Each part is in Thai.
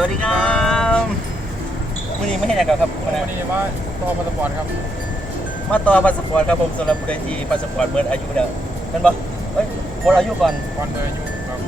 สวัสดีครับวันนี้ไม่ให้ไหนกันครับวันวันนี้นี้ว่าต่อพาสปอร์ตครับ มาต่อพาสปอร์ตครับผมสำหรับผู้ใดที่พาสปอร์ตเบิดอายุแล้วนั่นปะเฮ้ยหมดอายุก่อนก่อนเดินอยู่ครับ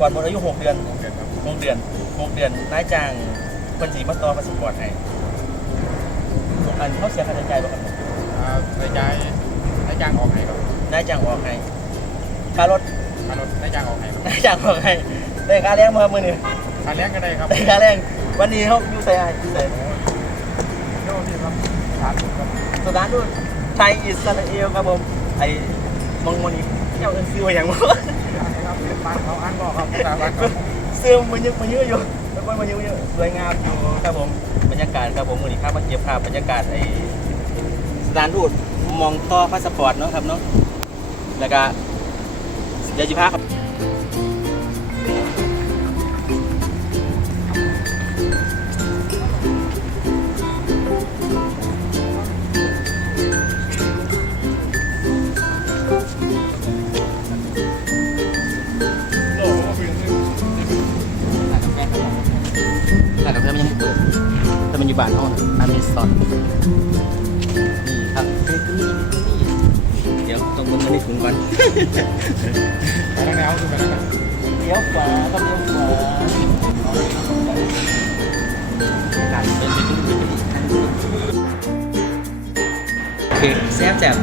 ก่อนหมดอายุหกเดือนโอเคครับหกเดือนหกเดือนนายจ้างคนจีมาต่อพาสปอร์ตให้อันเขาเสียค่าใช้จ่ายป่ะครับอ่าในใจในจ้างออกให้ครับนายจ้างออกให้ค่ารถค่ารถในจ้างออกให้ครับนายจ้างออกให้ได้ค่าแรงมาครับมือหนึ่ง ค่าแรงก็ได้ครับได้ค่าแรงวันนี้เขาอยู่ใส่อะไรอยู่ใส่โยนี่ครับสามสิบครับสถานทูตไทยอิสราเอลครับผมไอ้มองมอนี่เจ้าเอินซื้อมาอย่างมั้ครับเป็นบ้านเขาอันบอกครับภาษาบ้านเขาเสื้อมันเยอะมันเยอะอยู่แล้วก็มันเยอะเยอะสวยงามอยู่ครับผมบรรยากาศครับผมวันนี้ครับมาเก็บภาพบรรยากาศไอ้สถานทูตมองต่อพาสปอร์ตเนาะครับเนาะแล้วก็เดี๋ยวจะพาครับ อเมซอนนี่ครับเบเกอรี่นี่เดี๋ยวต้องมึงมาในถุงก่อนไปทางไหนเอาคือไปทางไหนเลี้ยวขวาครับเลี้ยวขวาการเป็นเกอรี่เบเกอรี่โอเคแซ่บแจ่ม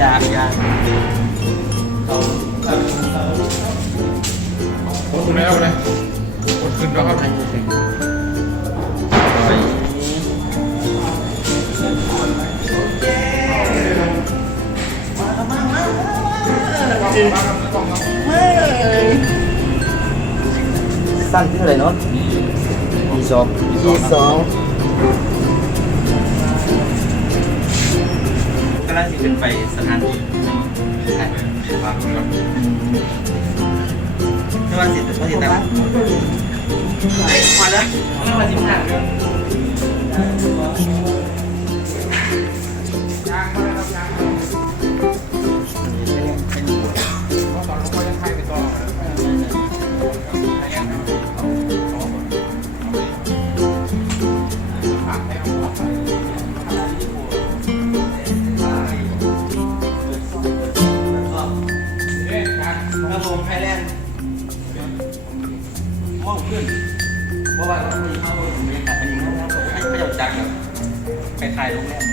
ยากยากเอาเอาเอากดขึ้นแล้วเลยกดขึ้นแล้วครับ จริงมาครับกล้องครับสั้นที่เท่าไหร่เนาะอีสองยี่สองก็น่าจะเป็นไปสถานที่ใช่สามครับไม่ว่าสิแต่ว่าสิแต่เฮ้ยมาแล้วไม่ว่าสิบห้าเรื่องายๆโรงแรม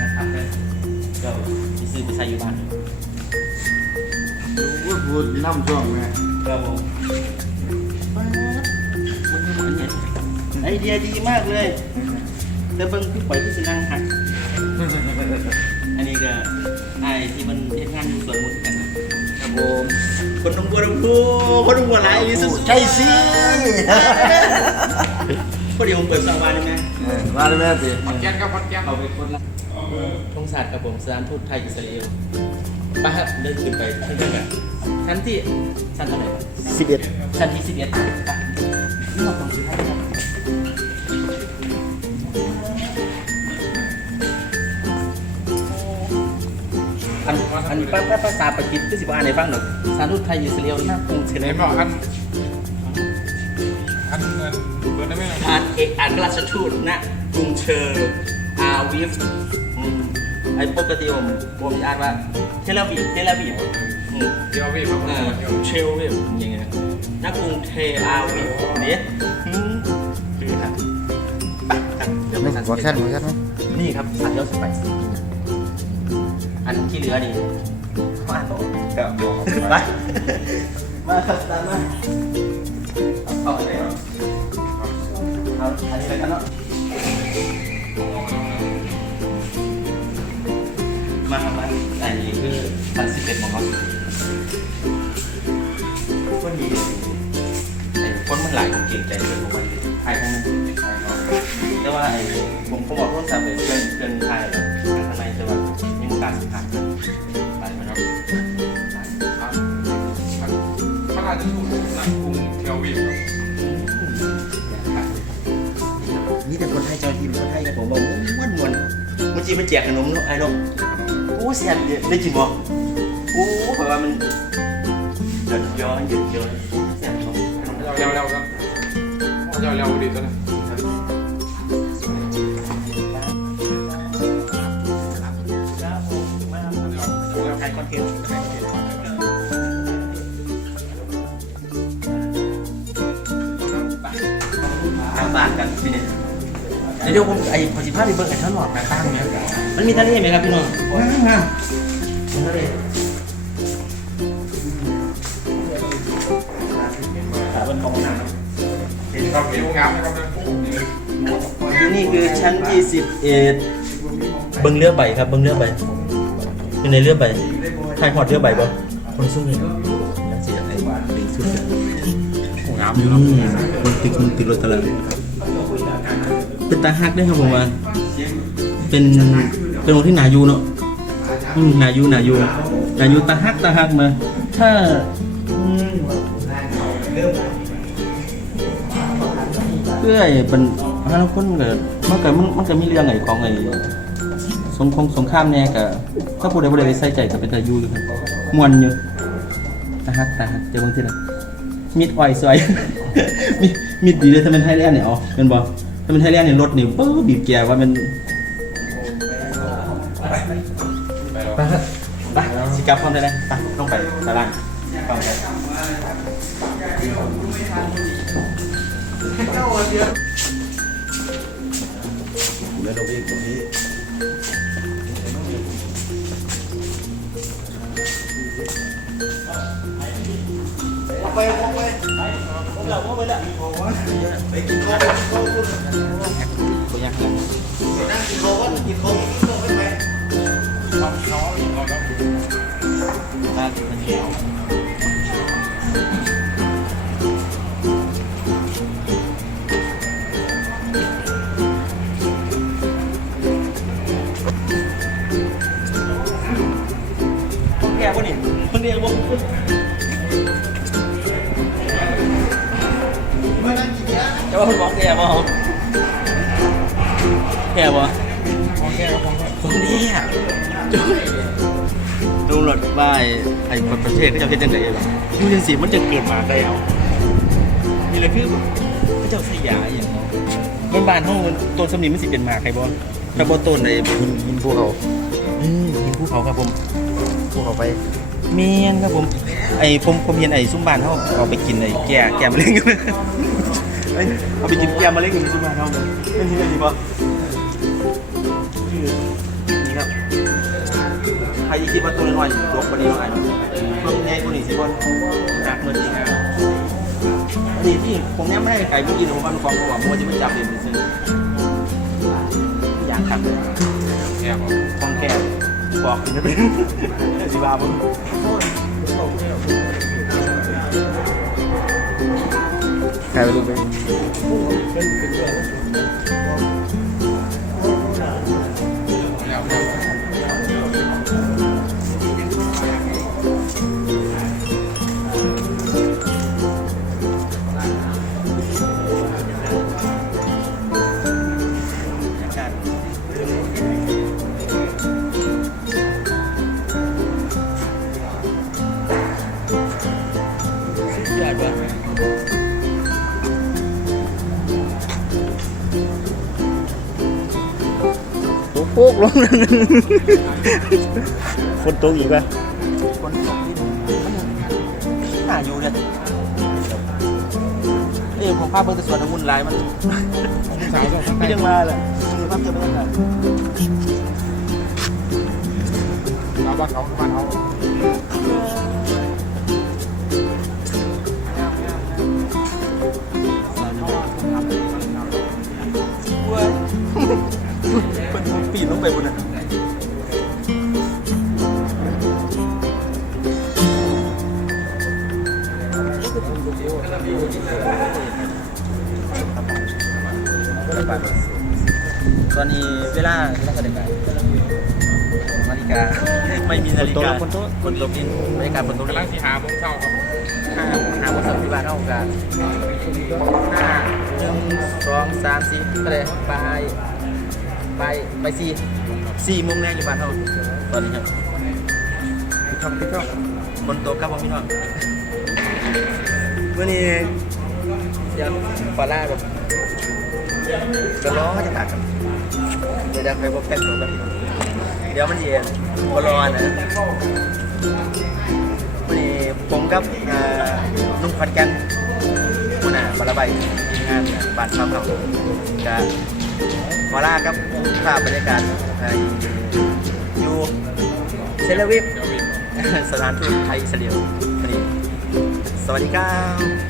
นะครับก็ไปซื้อไปใช้อยู่บ้านพูดพูดน้ำช่วงไงครับผมไอเดียดีมากเลยแต่เบิ่งคือปล่อยที่สินั่งหักอันนี้ก็ไอที่มันเฮ็ดงานอยู่สวนมุดกันนะครับผมคนหนองบัวลำพูคนหนองบัวไหลายสุดๆใช่สิพอดีผมเปิดสองวันได้ไหม มาเลยแม่สิขอนแก่นครับขอนแก่นเอาไปคนละทงศาสตร์กับผมสถานทูตไทยอิสราเอลไปฮะเดินขึ้นไปขึ้นไปกันชั้นที่ชั้นเท่าไหร่สิบเอ็ดชั้นที่สิบเอ็ดไปนี่มาของสุดท้ายครับอันอันนี้ป้าภาษาปากีสที่สิบอ่านในบ้างหน่อยสถานทูตไทยอิสราเอลหน้ากรุงเทเห็นบอกอันอันานเอกอัครราชทูตณกรุงเชอร์อาวิฟอืมไอ้ปกติผมผมอ่านว่าเทลอาวีฟเทลอาวีฟอืมเดี๋ยวพี่ครับเออเชลวิฟยังไงนักกรุงเทอาวีฟเนี่ยอืมดีครับไปครับเดี๋ยวไปสังหัวเกแค่ตนหัวแค่นไหมนี่ครับสัตว์ยอดสไปซ์อันที่เหลือนี่มาต่อครับบอกไปมาครับตามมาเอา นนี้เลยกันเนาะมาครับมอันนี้คือพันสิบเอ็ดของเขาคนดีไอ้คนมันหลายของเก่งใจเลยผมว่าใครทั้งนั้นใครเขาแต่ว่าไอ้ผมก็บอกโทษสามเลยเพื่อน ยได้กินบ่โอ้เพราะว่ามันหยดย้อนหยดย้อนแซ่บเนาะเราเร็วเร็วครับเร็วเร็วดีตัวนึงถ่ายคอนเทนต์ถ่ายคอนเทนต์ทางบ้านกันพี่เนี่ย เดี๋ยวผมไอ้พอสิพาไปเบิ่งไอ้ท่านหลอดกระตั้งเนี่ยมันมีทะเลไหมครับพี่น้องว้าวงามทะเลขาบนของหนังครับมีงามนะครับเป็นผู้นี่เลยที่นี่คือชั้นที่สิบเอ็ดเบิ้งเรือใบครับเบิ้งเรือใบอยู่ในเรือใบถ่ายหอดเรือใบบ่คนสู้เลยน่าเสียไอ้ดึงสุดเลยงามนี่มันติดมันติดรถตะลัง เป็นตาฮักด้วยครับผมว่า เป็นเป็นวงที่นายูเนาะอืมนายูนายูนายูตาฮักตาฮักมาถ้าอืมเพื่อไอ้เป็นฮาลคนเกิดมันก็มันมันก็มีเรื่องไอ้ของไอ้สงครามสงครามแน่ก็ถ้าผู้ใดผู้ใดไปใส่ใจก็เป็นตายูอยู่ครับมวนอยู่ตาฮักตาฮักเจอบางทีละมิดอ่อยซอยมิดมิดดีเลยถ้าเป็นไทยแลนด์เนี่ยอ๋อเป็นบอ ถ้าเป็นไทยแลนด์เนี่ยรถนี่ปุ๊บบีบแกว่ามันไปไปครับไปสิกลับพร้อมได้เลยไปลงไปตารางฟังไปแล้วลงอีกตรงนี้ไปไป ไปผมหลับว่าไวไปไหมเขาเขาเราต้องบ้านมันเหี่ยวคนแก่คนนี้คนเดียวบ่จะว่าคนบอกแก่บ่แก่บ่ของแก้แล้วของคนนี้อะจุ๊ยดูรถบ้ายไอ้ประเทศที่จะเป็นยังไงล่ะยูยังสีมันจะเกิดมาได้เอานี่เลยคือพระเจ้าสยามอย่างเขาบนบ้านห้องต้นสำนีมันสิเป็นหมากใครบ่ถ้าบ่ต้นในหินหินภูเขาอืมหินภูเขาครับผมภูเขาไปเมียนครับผม ไอ้ผมผมเห็นไอ้ซุ้มบ้านเขาเอาไปกินไอ้แก่แก่มะเร็งเอ้ยเอาไปกินแก่มะเร็งอยู่ในซุ้มบ้านเขาเป็นที่ไหนดีบ่นี่ครับใครคิดว่าตัวน้อยๆลบปนี้ว่าไงเพิ่มแน่ตัวนี้สิบนจากเงินจริงครับอันนี้ที่ผมยังไม่ได้ไก่ไม่กินผมว่ามันของหัวมัวจะไม่จับเลยมันซื้ออย่างครับเลยแก้วของแก้วบอกกินจะเป็นสิบาผมใครไป ลงนั่นคนตกอีกป่ะคนตกนี่น่าอยู่เนี่ยเอ้ยผมพาเบิ่งแต่สวนองุ่นลายมันสาวต้องไม่ยังมาเลยมีภาพเจอบรรยากาศเราบ้านเขาบ้านเขา ตอนนี้เวลาเวลาอะไรกันนาฬิกา ไม่มีนาฬิกาคนโต๊ะคนโต๊ะกินบรรยากาศบนโต๊ะกำลันี่งที่หาผมเช่าครับห้าห้าวันสองที่บ้านเท่ากันห้าหนึ่งสองสามสี่ก็เลยไปไปไปสี่สี่โมงแรงอยู่บ้านเท่าตอนนี้ครับพี่ชอบพี่ชอบบนโต๊ะครับผมพี่น้องเมื่อนี้เดี๋ยวฟาร่าแบบ เดี๋ยวร้องก็จะตัดกันเดี๋ยวจะไปพบแพทย์ก่อนก็เดี๋ยวมันเย็นบอลอนนะวันนี้ผมกับเอ่อนุ่มคอนแกนผู้น่ะบาราใบทีมงานบานซ้ำเราจะฟาร่ากับภาพบรรยากาศอยู่เซเลวิฟเทลวิปสถานทูตไทยอิสราเอลวันนี้สวัสดีครับ